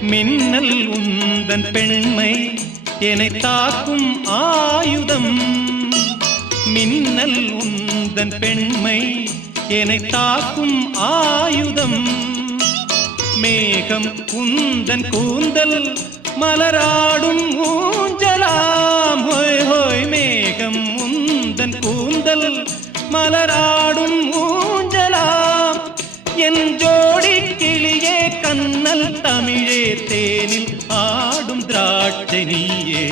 மின்னல் உந்தன் பெண்மை என்னை தாக்கும் ஆயுதம். மின்னல் உந்தன் பெண்மை என்னை தாக்கும் ஆயுதம். மேகம் உந்தன் கூந்தல் மலராடும் ஊஞ்சலாம். ஹோய் ஹோய் மேகம் உந்தன் கூந்தல் மலராடும் ஊஞ்சலாம். என் ஜோடி கிளியே கண்ணல் தமிழே தேனில் ஆடும் திராட்சை நீயே.